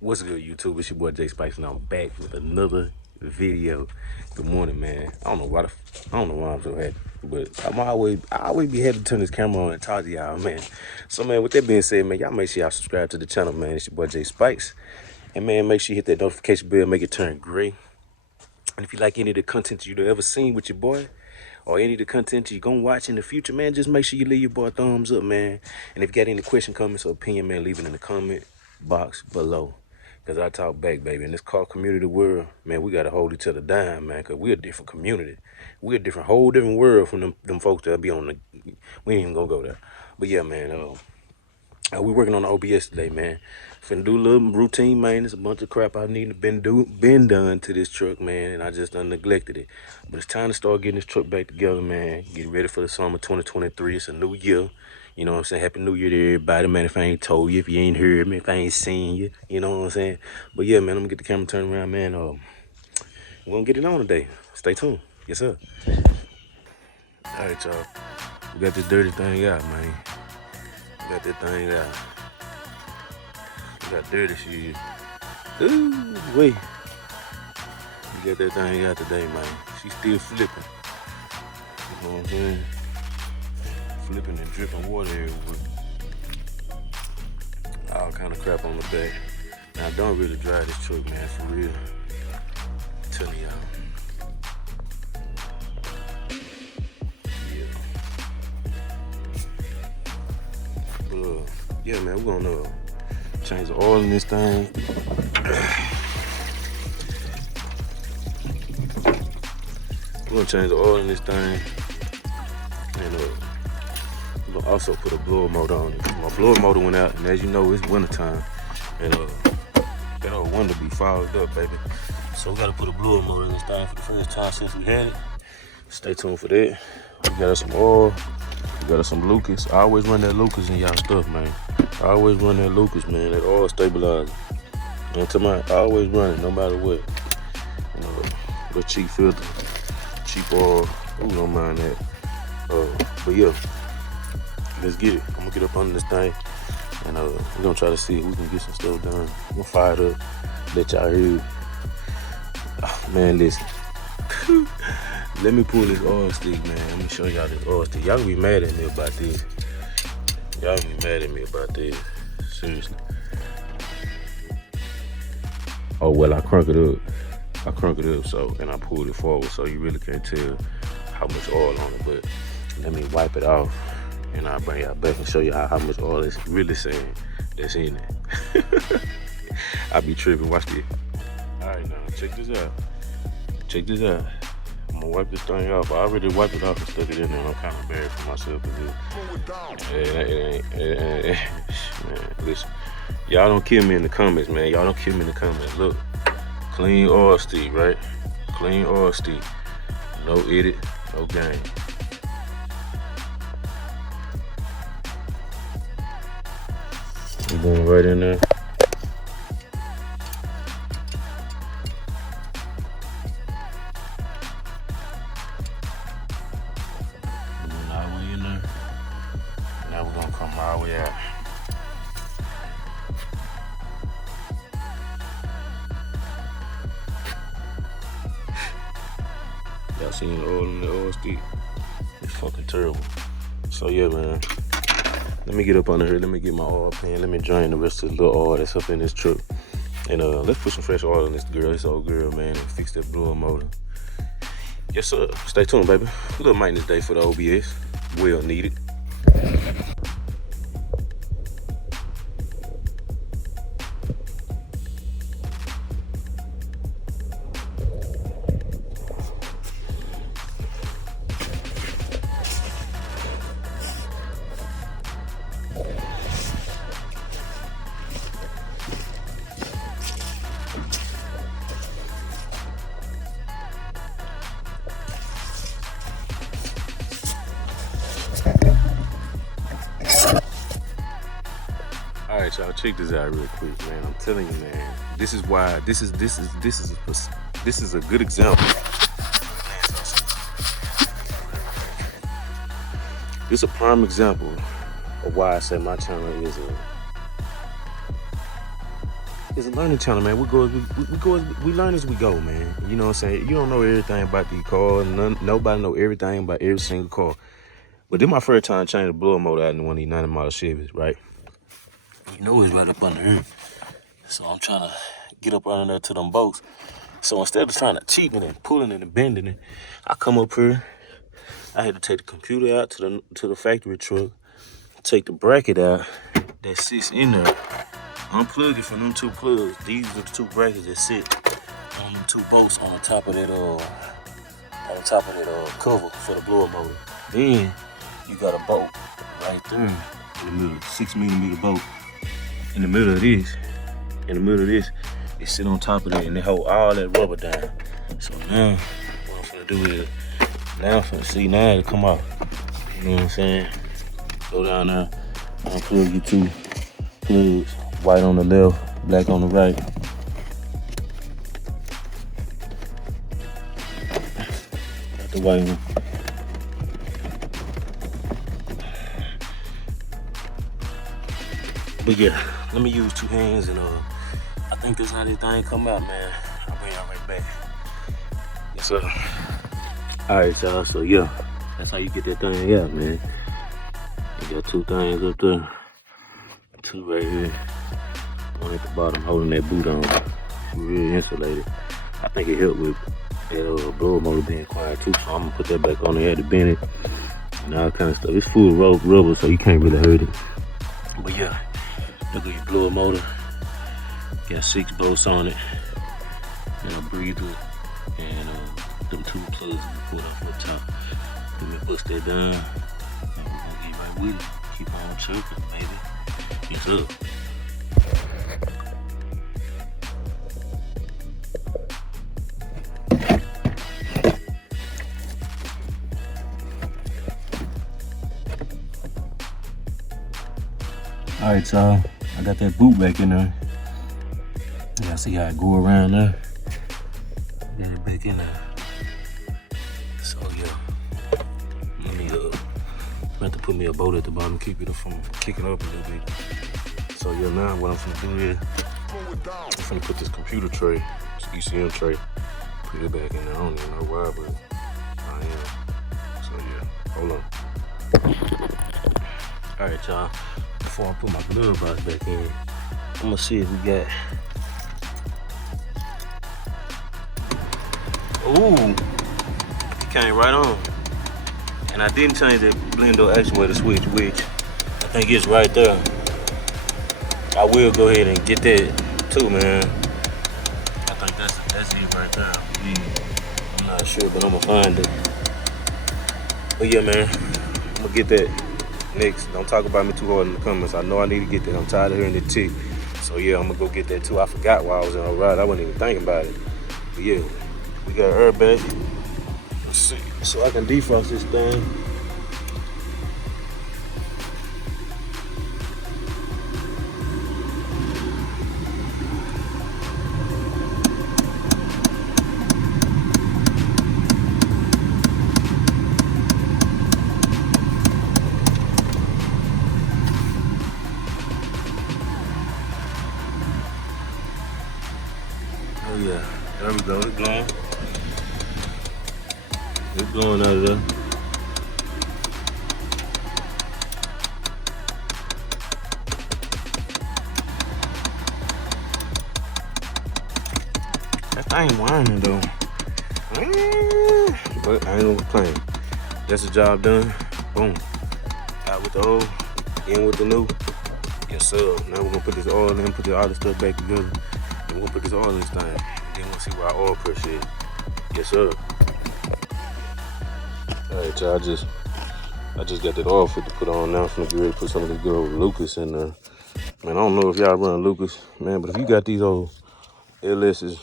What's good, YouTube? It's your boy Jay Spice, and I'm back with another video. Good morning, man. I don't know why I'm so happy, but I always be happy to turn this camera on and talk to y'all, man. So, man, with that being said, man, y'all make sure y'all subscribe to the channel, man. It's your boy Jay Spice, and man, make sure you hit that notification bell, make it turn gray. And if you like any of the content you've ever seen with your boy, or any of the content you're gonna watch in the future, man, just make sure you leave your boy a thumbs up, man. And if you got any question, comments, or opinion, man, leave it in the comment box below. Cause I talk back, baby. In this car community world, man, we gotta hold each other down, man. Cause we're a different community. We're a whole different world from them folks that be on the. We ain't even gonna go there. But yeah, man. We working on the OBS today, man. Finna do a little routine maintenance, a bunch of crap I need to been done to this truck, man, and I just done neglected it. But it's time to start getting this truck back together, man. Get ready for the summer 2023. It's a new year. You know what I'm saying? Happy New Year to everybody, man. If I ain't told you, if you ain't heard me, if I ain't seen you, you know what I'm saying? But yeah, man, I'm gonna get the camera turned around, man. We're gonna get it on today. Stay tuned. Yes, sir. All right, y'all. We got this dirty thing out, man. We got that thing out. We got dirty shit. Ooh, wait. We got that thing out today, man. She still flipping. You know what I'm saying? Flipping and dripping water everywhere. All kind of crap on the back. Now, don't really drive this truck, man, for real. I'm telling y'all. Yeah. But, yeah, man, we're gonna change the oil in this thing. We're gonna change the oil in this thing. And we're gonna also put a blower motor on it. My blower motor went out, and as you know, it's winter time. And that old window be fogged up, baby. So we gotta put a blower motor in this thing for the first time since we had it. Stay tuned for that. We got us some oil. We got us some Lucas. I always run that Lucas in y'all stuff, man. I always run that Lucas, man. That oil stabilizer. And I always run it, no matter what. You know, the cheap filter, cheap oil. Who don't mind that? But yeah, let's get it. I'm gonna get up under this thing, and we're gonna try to see if we can get some stuff done. I'm gonna fire it up, let y'all hear. Oh, man, listen. Let me pull this oil stick, man. Let me show y'all this oil stick. Y'all gonna be mad at me about this. Y'all gonna be mad at me about this. Seriously. Oh, well, I crunk it up. And I pulled it forward, so you really can't tell how much oil on it. But let me wipe it off, and I'll bring y'all back and show you how much oil is really saying that's in it. I be tripping. Watch this. All right, now, check this out. I'm gonna wipe this thing off. I already wiped it off and stuck it in there, and I'm kind of bad for myself. Man, listen. Y'all don't kill me in the comments, man. Y'all don't kill me in the comments. Look, clean oil stick, right? Clean oil stick. No edit, no game. I'm going right in there. Now we're gonna come all the way out. Y'all seen the oil in the oil stick? It's fucking terrible. So yeah, man. Let me get up under here. Let me get my oil pan. Let me drain the rest of the little oil that's up in this truck. And let's put some fresh oil in this old girl, man, and fix that blower motor. Yes, sir. Stay tuned, baby. A little maintenance day for the OBS. Well needed. All right, y'all, check this out real quick, man. I'm telling you, man. This is why. This is a good example. This is a prime example of why I say my channel It's a learning channel, man. We learn as we go, man. You know what I'm saying? You don't know everything about these cars. Nobody know everything about every single car. But this my first time changing the blower motor out in one of these 90 model Chevys, right? You know it's right up under here. So I'm trying to get up under there to them bolts. So instead of trying to cheapen it, pulling it and bending it, I come up here. I had to take the computer out to the factory truck, take the bracket out that sits in there, unplug it from them two plugs. These are the two brackets that sit on them two bolts on top of that cover for the blower motor. Then you got a bolt right there in the middle, 6mm bolt in the middle of this. In the middle of this, it sit on top of that and they hold all that rubber down. So now, what I'm gonna do is, now I'm finna see now it'll come off. You know what I'm saying? Go down there, unplug your two plugs, white on the left, black on the right. Got the white one. But yeah, let me use two hands and I think this how this thing come out, man. I'll bring y'all right back. Yes, sir. Alright, y'all, so yeah, that's how you get that thing out, man. You got two things up there, two right here, one at the bottom holding that boot on. Really insulated. I think it helped with that blower motor being quiet too, so I'm gonna put that back on there, had to bend it, and all kind of stuff. It's full of rubber, so you can't really hurt it. But yeah, look at your blower motor. Got 6 bolts on it, and a breather, and them two plugs we pulled off up top. Let me bust that down, and we're gonna get right with it. Keep on chirping, baby. Yes, sir. All right, y'all, I got that boot back in there. Y'all see how I go around there? Get it back in there. So yeah, let me have to put me a bolt at the bottom, keep it from kicking up a little bit. So yeah, now what I'm gonna do is I'm gonna put this computer tray, this ECM tray, put it back in there. I don't even know why, but I am. So yeah, hold on. All right, y'all. Before I put my glove box back in, I'm gonna see if we got. Ooh, it came right on. And I didn't change the blender actuator switch, which I think it's right there. I will go ahead and get that too, man. I think that's it right there. I'm not sure, but I'm gonna find it. But yeah, man, I'm gonna get that next. Don't talk about me too hard in the comments. I know I need to get that. I'm tired of hearing the tick. So yeah, I'm gonna go get that too. I forgot while I was in a ride. I wasn't even thinking about it. But yeah. We got an airbag. Let's see. So I can defrost this thing. Oh yeah, there we go. It's blowing. It's blowing out of there. That thing whining though. But I ain't gonna complain. That's the job done. Boom. Out with the old, in with the new. Yes sir. Now we're gonna put this oil in, put all this stuff back together. And we're gonna put this oil in this thing. Then we'll see where our oil pressure is. Yes sir. Alright, y'all, I just got that oil fit to put on now. I'm finna get ready to put some of this good old Lucas in there. Man, I don't know if y'all run Lucas, man, but if you got these old LS's,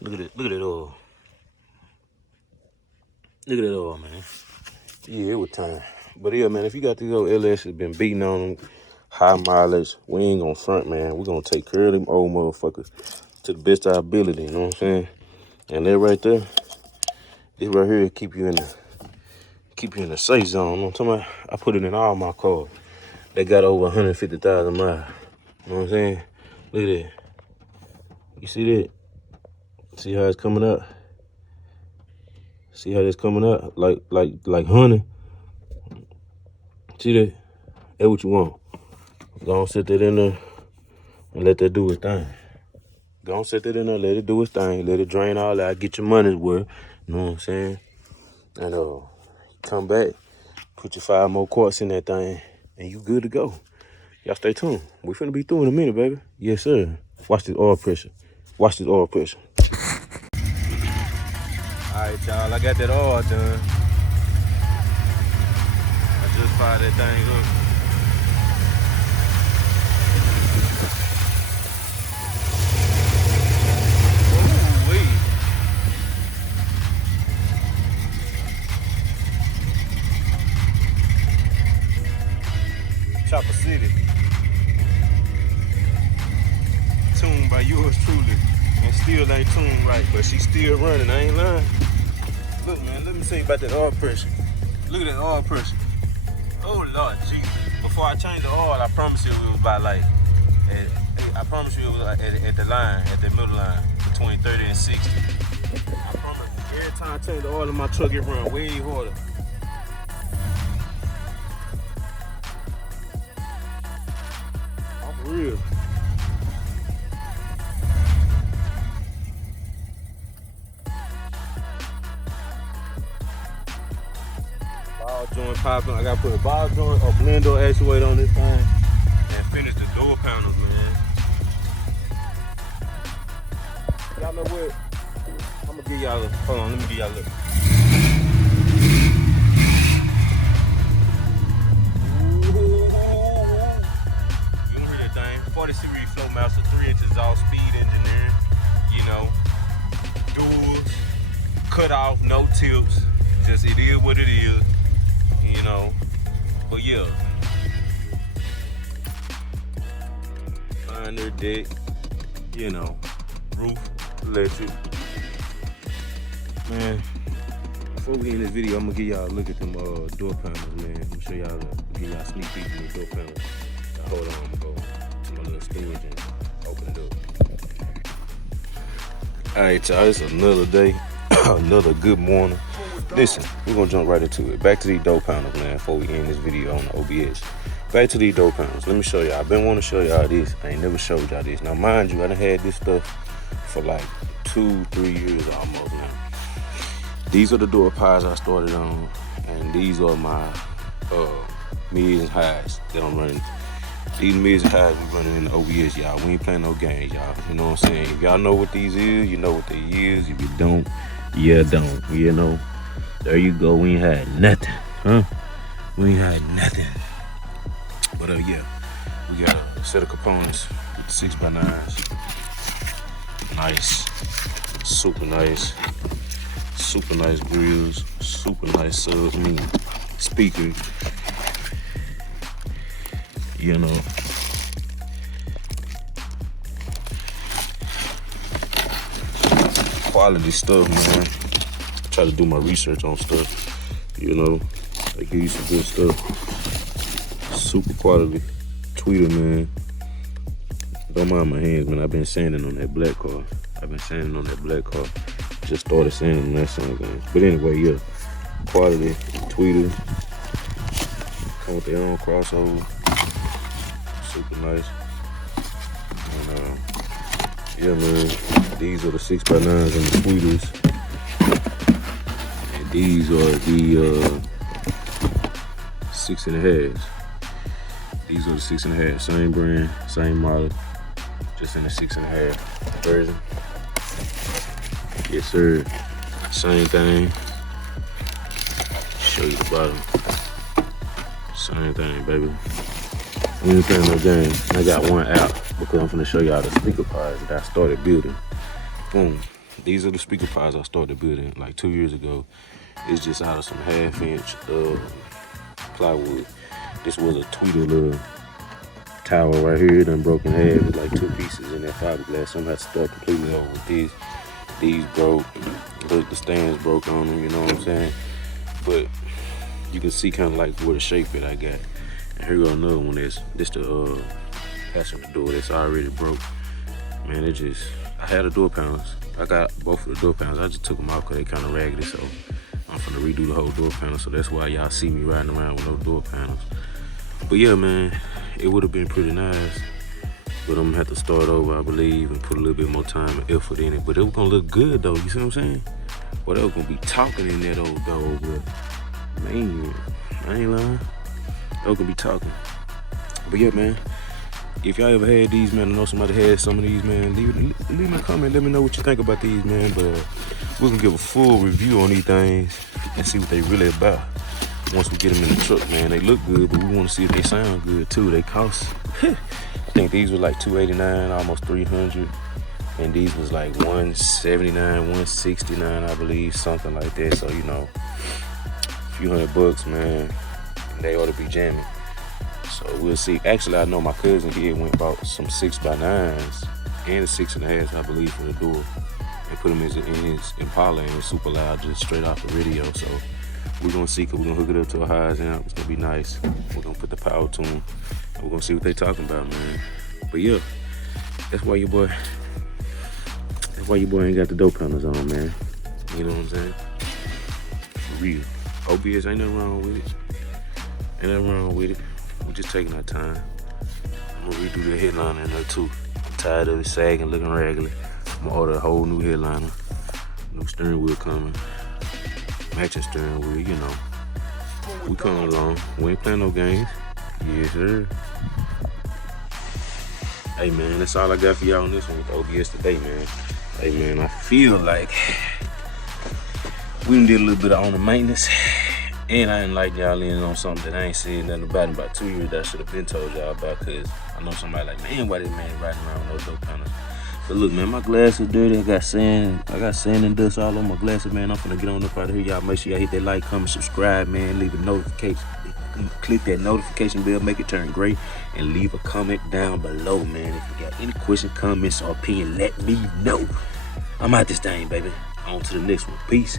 look at that oil. Look at that oil, man. Yeah, it was time. But yeah, man, if you got these old LS's, been beating on them, high mileage, we ain't gonna front, man. We're gonna take care of them old motherfuckers to the best of our ability, you know what I'm saying? And that right there, this right here keep you in the safe zone. You know what I'm talking about? I put it in all my cars. They got over 150,000 miles. You know what I'm saying? Look at that. You see that? See how it's coming up? See how that's coming up? Like honey. See that? That's what you want. Go on, set that in there and let that do its thing. Go on, set that in there, let it do its thing. Let it drain all out, get your money's worth. You know what I'm saying? And come back, put your 5 more quarts in that thing, and you good to go. Y'all stay tuned. We finna be through in a minute, baby. Yes, sir. Watch this oil pressure. Watch this oil pressure. All right, y'all, I got that oil done. I just fired that thing up. Chopper City. Tuned by yours truly. And still ain't tuned right, but she still running, I ain't lying. Look, man, let me tell you about that oil pressure. Look at that oil pressure. Oh, Lord, Jesus. Before I changed the oil, I promise you it was about like, I promise you it was at the line, at the middle line, between 30 and 60. I promise you, every time I change the oil in my truck, it run way harder. For real. Ball joint popping. I gotta put a ball joint or blend door actuator on this thing and finish the door panels, man. Y'all know what? I'm gonna give y'all a, hold on, let me give y'all a look. You don't hear that thing. 40 series flow master, 3 inches exhaust speed engineering, you know, doors, cut off, no tips, just it is what it is, you know, but yeah. Under deck, you know, roof, electric. Man, before we end this video, I'm gonna give y'all a look at them door panels, man. I'm gonna show y'all, give y'all a sneak peek in the door panels. Now, hold on, I'm gonna go to my little storage and open it up. All right, y'all, it's another day, another good morning. Listen, we're gonna jump right into it. Back to these door panels, man, before we end this video on the OBS. Back to these door panels. Let me show y'all. I've been wanting to show y'all this. I ain't never showed y'all this. Now, mind you, I done had this stuff for like 2-3 years almost now. These are the door pies I started on, and these are my mids and highs that I'm running. These mids and highs we running in the OBS, y'all. We ain't playing no games, y'all. You know what I'm saying? If y'all know what these is, you know what they is. If you don't, you don't. You know? There you go. We ain't had nothing, huh? We ain't had nothing. But yeah, we got a set of components with 6x9s. Nice, super nice grills, super nice subs, speakers. You know, quality stuff, man. Try to do my research on stuff. You know, they give you some good stuff. Super quality tweeter, man. Don't mind my hands, man. I've been sanding on that black car. Just started sanding on that same thing. But anyway, yeah. Quality tweeter. Come with their own crossover. Super nice. And yeah, man. These are the 6x9s and the tweeters. And these are the 6.5s. These are the 6.5, same brand, same model, just in the 6.5 version. Yes, sir. Same thing. Show you the bottom. Same thing, baby. We ain't playing no game. I got one out because I'm finna show y'all the speaker pies that I started building. Boom. These are the speaker pies I started building like 2 years ago. It's just out of some 1/2-inch plywood. This was a tweeter tower right here. It done broken half. It's like 2 pieces in that fiberglass. So I'm gonna have to start completely over with this. These broke. Look, the stands broke on them, you know what I'm saying? But you can see kind of like where the shape it I got. And here go another one. This the passenger door that's already broke. Man, I had the door panels. I got both of the door panels. I just took them out because they kind of raggedy, so I'm finna redo the whole door panel. So that's why y'all see me riding around with no door panels. But yeah, man, it would have been pretty nice. But I'm gonna have to start over, I believe, and put a little bit more time and effort in it. But it was gonna look good though, you see what I'm saying? Well, they was gonna be talking in that old dog, but man, I ain't lying. They was gonna be talking. But yeah, man, if y'all ever had these, man, I know somebody had some of these, man, leave me a comment, let me know what you think about these, man. But we're gonna give a full review on these things and see what they really about. Once we get them in the truck, man, they look good, but we wanna see if they sound good too. They cost, I think these were like $289, almost $300. And these was like $179, $169, I believe, something like that. So, you know, a few $100, man, they ought to be jamming. So we'll see. Actually, I know my cousin here went and bought some 6x9s and a 6.5, I believe, for the door, and put them in his Impala and super loud, just straight off the radio. So we're gonna see, cause we're gonna hook it up to a highs amp. It's gonna be nice. We're gonna put the power to them, and we're gonna see what they talking about, man. But yeah, that's why your boy ain't got the door panels on, man. You know what I'm saying? For real. OBS, ain't nothing wrong with it. Ain't nothing wrong with it. We're just taking our time. I'm gonna redo the headliner in there too. I'm tired of it sagging, looking raggedy. I'm gonna order a whole new headliner. New steering wheel coming. Matching steering wheel, you know. We coming along. We ain't playing no games. Yes, sir. Hey, man, that's all I got for y'all on this one with OBS today, man. Hey, man, I feel like we done did a little bit of on the maintenance. And I ain't like y'all in on something that I ain't seen nothing about in about 2 years that I should have been told y'all about, because I know somebody like, man, why this man riding around with no door panels? But look, man, my glass is dirty. I got sand and dust all on my glasses, man. I'm finna get on up out of here. Y'all make sure y'all hit that like, comment, subscribe, man. Leave a notification. Click that notification bell, make it turn gray, and leave a comment down below, man. If you got any questions, comments, or opinion, let me know. I'm out this thing, baby. On to the next one. Peace.